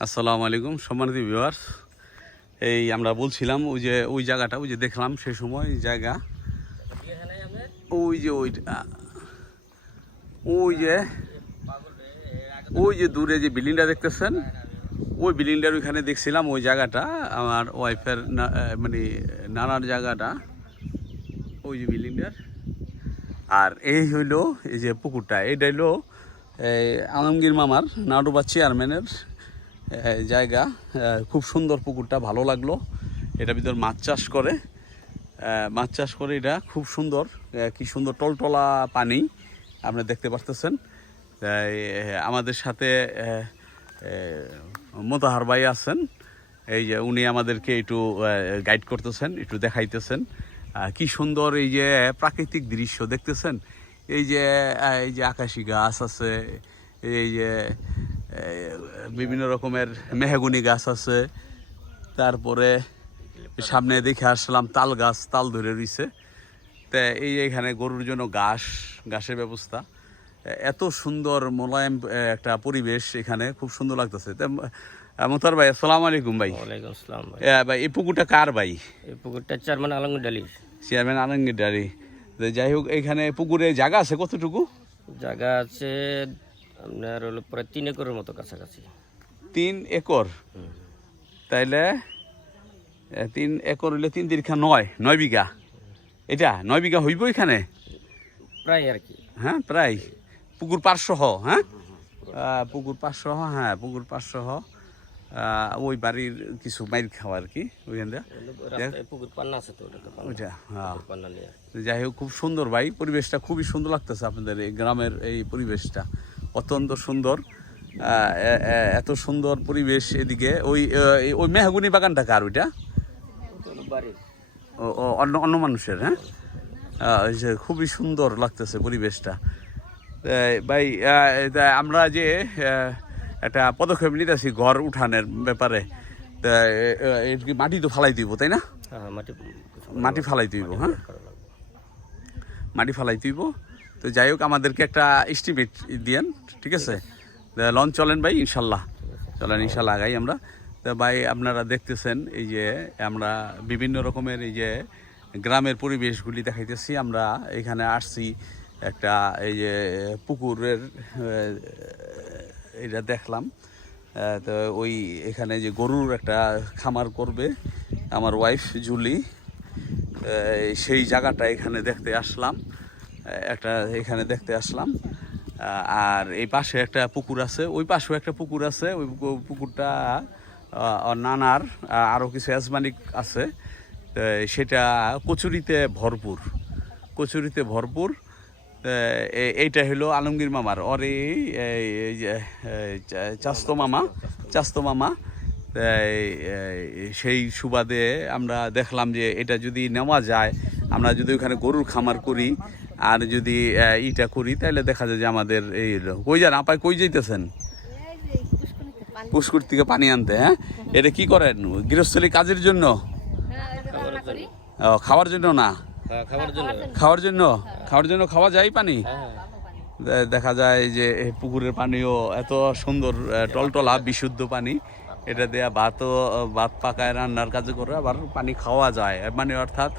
আসসালামু আলাইকুম সম্মানিত ভিউয়ার্স। এই আমরা বলছিলাম ওই জায়গাটা ওই যে দেখলাম সেই সময় জায়গা ওই যে ওই যে ওই যে দূরে যে বিল্ডিংটা দেখতেছেন ওই বিল্ডিংটার ওইখানে দেখছিলাম ওই জায়গাটা আমার ওয়াইফের মানে নানার জায়গাটা ওই যে বিল্ডিংটার। আর এই হইলো এই যে পুকুরটা, এইটা হইলো আলমগীর মামার নাডুবা চেয়ারম্যানের জায়গা। খুব সুন্দর পুকুরটা, ভালো লাগলো। এটা ভিতর মাছ চাষ করে এটা খুব সুন্দর, কি সুন্দর টলটলা পানি আপনারা দেখতে পারতেছেন। আমাদের সাথে মোতাহার ভাই আছেন, এই যে উনি আমাদেরকে একটু গাইড করতেছেন, একটু দেখাইতেছেন কি সুন্দর এই যে প্রাকৃতিক দৃশ্য দেখতেছেন। এই যে আকাশি গাছ আছে, এই যে বিভিন্ন রকমের মেহগুনি গাছ আছে, তারপরে সামনে দেখে আসলাম তাল গাছ, তাল ধরে রইছে। তা এখানে গরুর জন্য ঘাসের ব্যবস্থা, এত সুন্দর মোলায়েম একটা পরিবেশ, এখানে খুব সুন্দর লাগতেছে। মোতার ভাই আসসালামু আলাইকুম ভাই। ওয়ালাইকুম আসসালাম ভাই এই পুকুরটা কার ভাই? এই পুকুরটা চেয়ারম্যান আলমগীর ডালির। চেয়ারম্যান আলমগীর ডালি। যাই হোক, এখানে পুকুরে জায়গা আছে কতটুকু? জায়গা আছে আপনার হলো প্রায় 3 একরের মতো কাছাকাছি। 3 একর? তাইলে 3 একর হইলে 3 দীর্ঘা 9 বিঘা। এটা 9 বিঘা হইব এখানে প্রায় আর কি। হ্যাঁ প্রায় পুকুর 500। হ্যাঁ পুকুর 500। হ্যাঁ পুকুর 500। ওই বাড়ির কিছু মাইল খাওয়া আর কি ওইখান পুকুর পান্না আছে তো ওইটা। হ্যাঁ পান্না নিয়ে। যাই হোক, খুব সুন্দর ভাই, পরিবেশটা খুবই সুন্দর লাগতেছে। আপনাদের এই গ্রামের এই পরিবেশটা অত্যন্ত সুন্দর। এত সুন্দর পরিবেশ এদিকে। ওই মেহগুনি বাগানটা কার ওইটা? অন্য মানুষের। হ্যাঁ খুবই সুন্দর লাগতেছে পরিবেশটা ভাই। আমরা যে একটা পদক্ষেপ নিতেছি ঘর উঠানের ব্যাপারে, মাটি তো ফালাই দিব তাই না? মাটি ফালাই দিব। হ্যাঁ মাটি ফালাই দিব। তো যাই হোক, আমাদেরকে একটা এস্টিমেট দিয়েন, ঠিক আছে? লঞ্চ চলেন ভাই, ইনশাল্লাহ চলেন, ইনশাল্লাহ আগাই আমরা। তো ভাই আপনারা দেখতেছেন এই যে আমরা বিভিন্ন রকমের এই যে গ্রামের পরিবেশগুলি দেখাইতেছি। আমরা এখানে আসছি একটা এই যে পুকুরের এটা দেখলাম। তো এখানে যে গরুর একটা খামার করবে আমার ওয়াইফ জুলি, সেই জায়গাটা এখানে দেখতে আসলাম। আর এই পাশে একটা পুকুর আছে, ওই পাশেও একটা পুকুর আছে। ওই পুকুরটা নানার, আরও কিছু অ্যাজমানিক আছে। সেটা কচুরিতে ভরপুর। এইটা হলো আলমগীর মামার চাস্তো মামা। সেই সুবাদে আমরা দেখলাম যে এটা যদি নেওয়া যায়, আমরা যদি ওখানে গরুর খামার করি আর যদি ইটা করি, তাহলে দেখা যায় যে আমাদের এই কই যান আপায়, কই যাইতেছেন? পুষ্কুর থেকে পানি আনতে। হ্যাঁ এটা কি করেন? গৃহস্থলী কাজের জন্য? খাওয়ার জন্য না, খাওয়ার জন্য খাওয়া যায় পানি। দেখা যায় যে পুকুরের পানিও এত সুন্দর টলটলা বিশুদ্ধ পানি। এটা দেয়া ভাত পাকায়, রান্নার কাজে করে, আবার পানি খাওয়া যায়। মানে অর্থাৎ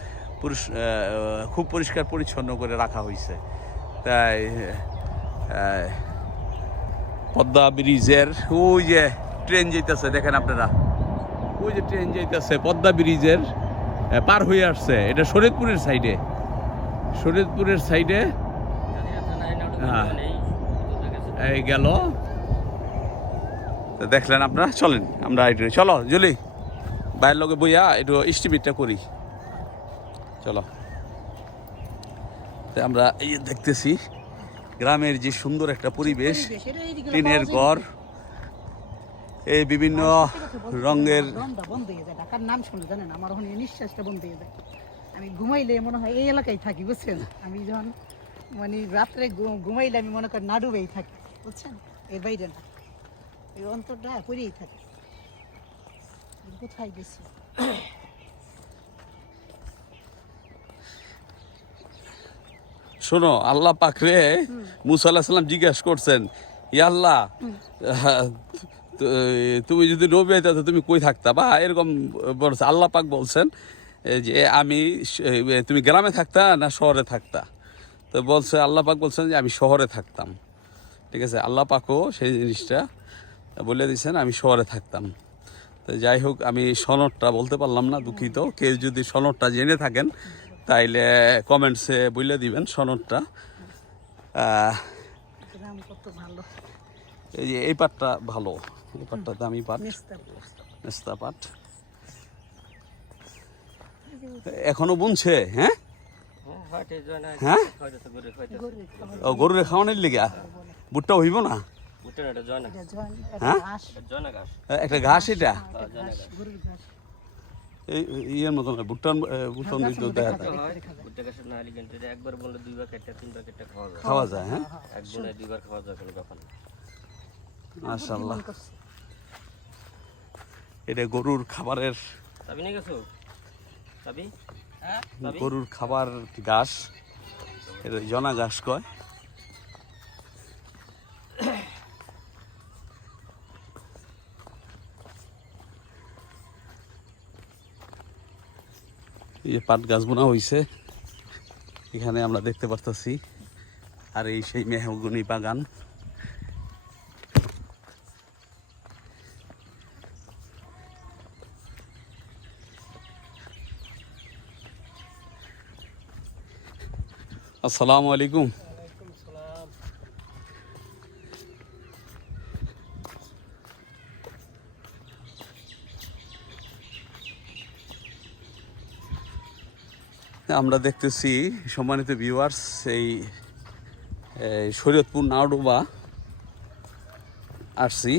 খুব পরিষ্কার পরিচ্ছন্ন করে রাখা হয়েছে। তাই পদ্মা ব্রিজের ওই যে ট্রেন যাইতেছে, দেখেন আপনারা, ওই যে ট্রেন যাইতেছে পদ্মা ব্রিজের পার হয়ে আসছে। এটা শরীয়তপুরের সাইডে। হ্যাঁ এই গেল, দেখলেন আপনারা। চলেন আমরা একটু, চলো জুলি বাইরের লোকে বইয়া একটু এস্টিমেটটা করি, চলো। আমরা এই দেখতেছি গ্রামের যে সুন্দর একটা পরিবেশ, টিনের ঘর, এই বিভিন্ন রঙের। নাম শুনে জানেন আমার ওখানে নিঃশ্বাসটা বন্ধ হয়ে যায়। আমি ঘুমাইলে মনে হয় এই এলাকায় থাকি, বুঝছেন? আমি যখন মানে রাত্রে ঘুমাইলে আমি মনে করি নাডুবেই থাকি, বুঝছেন? এর বাইরে না, এই অন্তরটা করেই থাকি। কোথায় গেছি? শোনো, আল্লাহ পাক রে মুসা আলাইহিস সালাম জিজ্ঞাসা করছেন, ইয়া আল্লাহ তো তুমি যদি নবী হইতা তো তুমি কই থাকতা, বা এরকম বলছে আল্লাহ পাক বলছেন যে আমি তুমি গ্রামে থাকতা না শহরে থাকতা। তো বলছে আল্লাহ পাক বলছেন যে আমি শহরে থাকতাম। ঠিক আছে, আল্লাহ পাকও সেই জিনিসটা বলে দিয়েছেন আমি শহরে থাকতাম। তো যাই হোক, আমি সনদটা বলতে পারলাম না, দুঃখিত। কেউ যদি সনদটা জেনে থাকেন তাইলে কমেন্টসে বলে দিবেন সনদটা। গ্রাম কত ভালো। এই যে এই পাটটা ভালো, এই পাটটা দামি পাট, মেস্তা পাট। এখনো বুনছে? হ্যাঁ হ্যাঁ, ও গরুরে খাওয়ানোর লিগা বুটটা হইব না? হ্যাঁ একটা ঘাস, এটা এই ইয়ের মতন ভুট্টার বুটন দেখা যায়, খাওয়া যায়। হ্যাঁ মাশাআল্লাহ, এটা গরুর খাবারের, গরুর খাবার ঘাস, এটা জনা ঘাস কয়। এই যে পাট গাছ বোনা হয়েছে এখানে আমরা দেখতে পারতেছি। আর এই সেই মেহগনি বাগান। আসসালামু আলাইকুম। আমরা দেখতেছি সম্মানিত ভিউয়ার্স, এই শরীয়তপুর নাওডুবা আসছি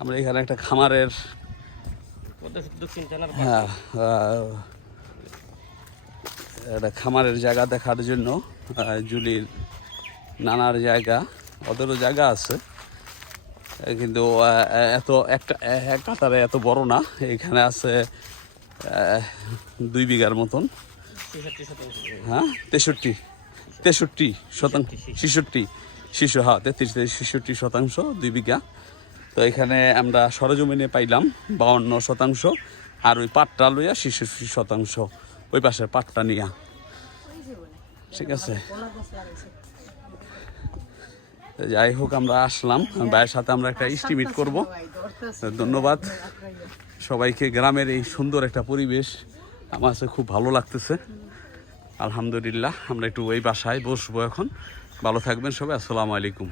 আমরা। এখানে একটা খামারের, হ্যাঁ একটা খামারের জায়গা দেখার জন্য। জুলির নানার জায়গা, ওদেরও জায়গা আছে, কিন্তু এত একটা এক কাতারে এত বড় না। এখানে আছে 2 বিঘার মতন। হ্যাঁ 63 শতাংশ, 66 হ্যাঁ 63 শতাংশ 2 বিঘা। তো এখানে আমরা সরজমিনে পাইলাম 52 শতাংশ, আর ওই পাটটা লইয়া 66 শতাংশ, ওই পাশের পাটটা নিয়া। ঠিক আছে, যাই হোক আমরা আসলাম, ভাইয়ের সাথে আমরা একটা এস্টিমেট করব। ধন্যবাদ সবাইকে। গ্রামের এই সুন্দর একটা পরিবেশ আমার কাছে খুব ভালো লাগতেছে, আলহামদুলিল্লাহ। আমরা একটু ওই বাসায় বসবো এখন। ভালো থাকবেন সবাই, আসসালামু আলাইকুম।